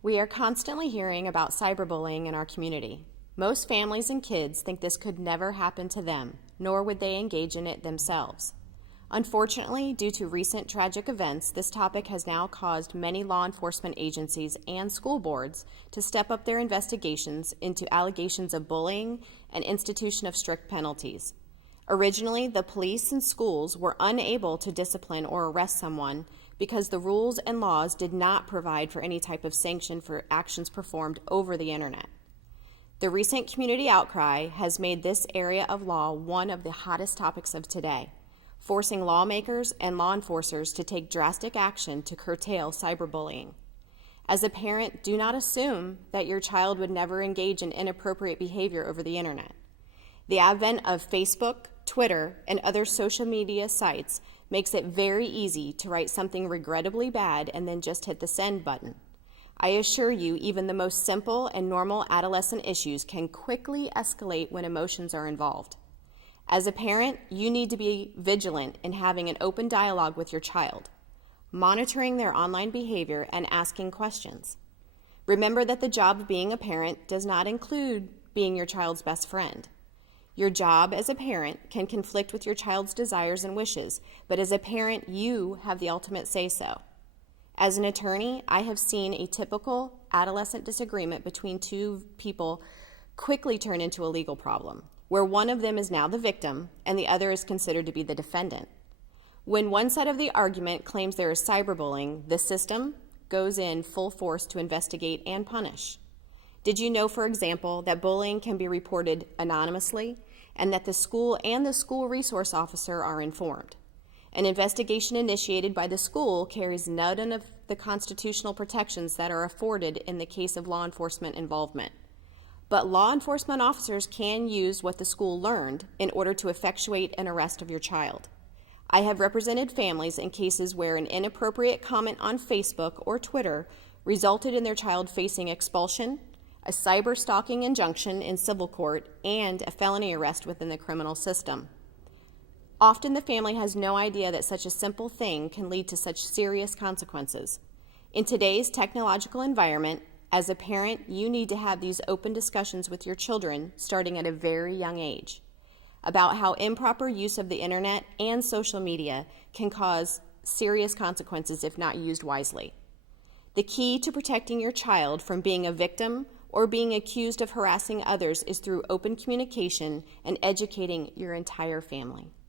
We are constantly hearing about cyberbullying in our community. Most families and kids think this could never happen to them, nor would they engage in it themselves. Unfortunately, due to recent tragic events, this topic has now caused many law enforcement agencies and school boards to step up their investigations into allegations of bullying and institution of strict penalties. Originally, the police and schools were unable to discipline or arrest someone because the rules and laws did not provide for any type of sanction for actions performed over the internet. The recent community outcry has made this area of law one of the hottest topics of today, forcing lawmakers and law enforcers to take drastic action to curtail cyberbullying. As a parent, do not assume that your child would never engage in inappropriate behavior over the internet. The advent of Facebook, Twitter, and other social media sites makes it very easy to write something regrettably bad and then just hit the send button. I assure you, even the most simple and normal adolescent issues can quickly escalate when emotions are involved. As a parent, you need to be vigilant in having an open dialogue with your child, monitoring their online behavior and asking questions. Remember that the job of being a parent does not include being your child's best friend. Your job as a parent can conflict with your child's desires and wishes, but as a parent, you have the ultimate say-so. As an attorney, I have seen a typical adolescent disagreement between two people quickly turn into a legal problem, where one of them is now the victim and the other is considered to be the defendant. When one side of the argument claims there is cyberbullying, the system goes in full force to investigate and punish. Did you know, for example, that bullying can be reported anonymously and that the school and the school resource officer are informed? An investigation initiated by the school carries none of the constitutional protections that are afforded in the case of law enforcement involvement. But law enforcement officers can use what the school learned in order to effectuate an arrest of your child. I have represented families in cases where an inappropriate comment on Facebook or Twitter resulted in their child facing expulsion, a cyber stalking injunction in civil court, and a felony arrest within the criminal system. Often the family has no idea that such a simple thing can lead to such serious consequences. In today's technological environment, as a parent, you need to have these open discussions with your children starting at a very young age about how improper use of the internet and social media can cause serious consequences if not used wisely. The key to protecting your child from being a victim or being accused of harassing others is through open communication and educating your entire family.